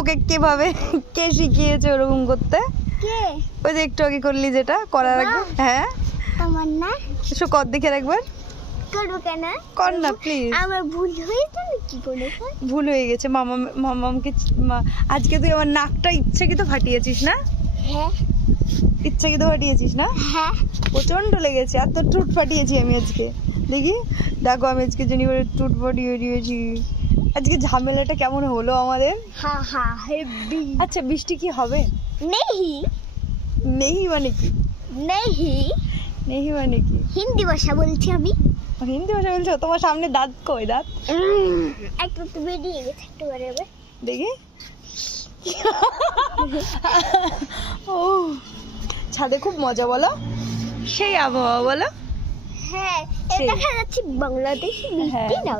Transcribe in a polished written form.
তোকে কিভাবে কে শিখিয়েছে ওরকম করতে? কে? ওই যে একটু আগে করলি যেটা করার আগে। হ্যাঁ তোমার না এসো কর দেখে একবার করবো কেন? কর না প্লিজ। আমার ভুল হয়েছে না কি করে? ভুল হয়ে গেছে মামামকে আজকে তুই আমার নাকটা ইচ্ছাকৃত ফাটিয়েছিস না? হ্যাঁ ইচ্ছাকৃত ফাটিয়েছিস না? হ্যাঁ প্রচন্ড লেগেছে। আর তোর টুট ফাটিয়েছি আমি আজকে। দেখি দেখো আমি আজকে জেনি করে টুট ফাটিয়ে দিয়েছি। আজকে ঝামেলাটা কেমন হলো আমাদের? হ্যাঁ হ্যাঁ হেভি। আচ্ছা বৃষ্টি কি হবে? নেহি নেহি মানে কি? নেহি নেহি মানে কি? হিন্দি ভাষা বলছি আমি। হিন্দি ভাষা বলছো? তোমার সামনে দাঁত কই? দাঁত একটু তো বেরিয়ে গেছে একটু করে দেখি। ও ছাদে খুব মজা বলো, সেই আবহাওয়া বলো। হ্যাঁ এটা দেখা যাচ্ছে বাংলাদেশি বৃষ্টি না